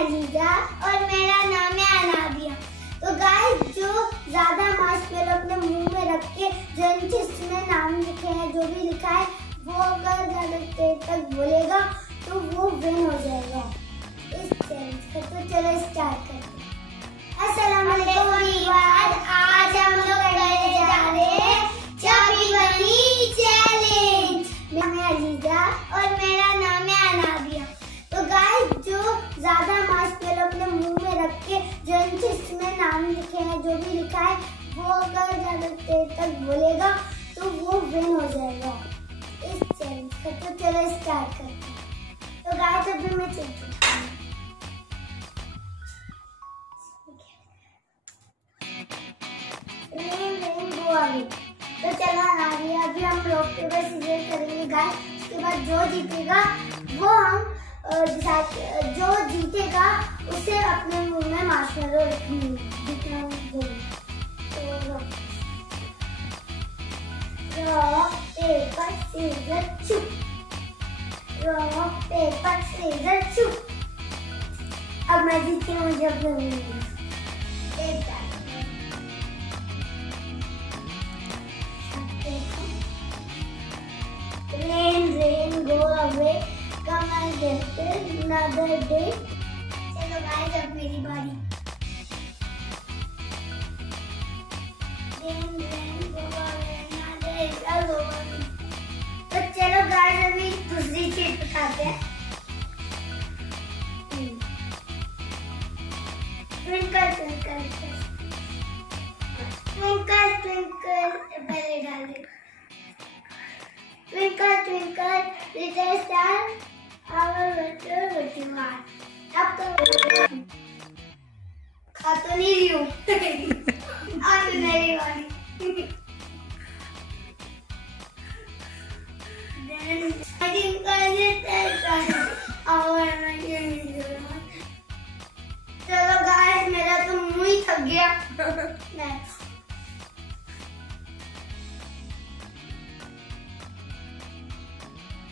अजीजा और मेरा नाम है अनाबिया। तो गाइस, जो ज्यादा मार्शमेलो अपने मुंह में रख के जो इसमें नाम लिखे हैं, जो भी लिखा है, वो अगर ज्यादा देर तक बोलेगा तो वो विन हो जाएगा इस चैलेंज का। तो चलो स्टार्ट करते हैं। अस्सलाम वालेकुम एवरीवन, आज हम लोग करने जा रहे हैं चाबी बनी चैलेंज। मैं अजीजा और मेरा नाम है अनाबिया। तो गाइस, जो ज्यादा मार्शमेलो अपने मुंह में रख के जो इसमें नाम लिखे हैं, जो भी लिखा है, वो अगर ज्यादा देर तक बोलेगा तो वो विन हो जाएगा इस चैलेंज का। तो चलो स्टार्ट करते हैं। तो गाइस, अभी मैं चलती हूँ। तो चलो अभी हम रॉक पेपर सीजर करेंगे गाइस। उसके बाद जो जीतेगा वो हम जो जीतेगा उसे अपने मुंह में मार्शमेलो रखना होगा। रॉक पेपर सीजर चुप, रॉक पेपर सीजर चुप। अब मैं जीती हूँ, मुझे अपने मुंह में Rain, go away. Come and get another day. चलो गाइस, अब मेरी बारी। Rain, go away. Another day all over me. तो चलो गाइस, अभी दूसरी चीज दिखाते हैं। Twinkle, twinkle, twinkle, twinkle. पहले डाल दे। Twinkle, twinkle, little star, how little what you are. अब तो खा तो नहीं रही हूँ। अब मेरी बारी। Then I twinkle little star, how चलो गाइस, मेरा तो मुंह ही थक गया। Next.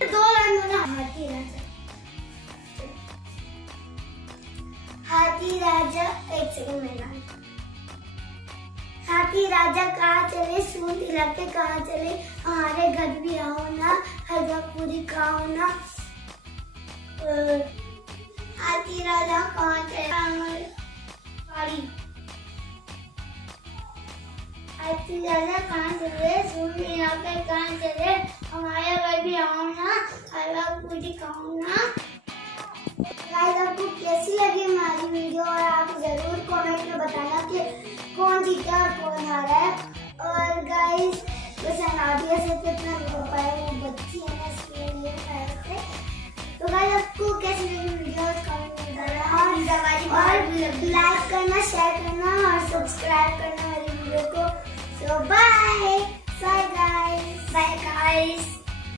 दो रंगों ना हाथी राजा। हाथी राजा, एक सेकंड में। हाथी राजा कहाँ चले, सूट हिला के कहाँ चले, हमारे घर भी आओ ना, हलवा पूरी खाओ ना। हाथी राजा कहाँ चले, हाथी राजा कहाँ चले, सूट हिला के कहाँ चले, हमारे घर भी आओ ना, हलवा पूरी खाओ ना। गाइस, आपको कैसी लगी हमारी वीडियो, और आप जरूर कमेंट में बताना कि कौन जीता और कौन हारा है। और गाइस, बस अनाबिया से तो इतना नहीं हो पाया, वो बच्ची है ना, इसके लिए थे। तो गाइस, आपको कैसी लगी वीडियो कमेंट में बताना, और लाइक करना, शेयर करना और सब्सक्राइब करना मेरी वीडियो को। सो बाय बाय गाइस।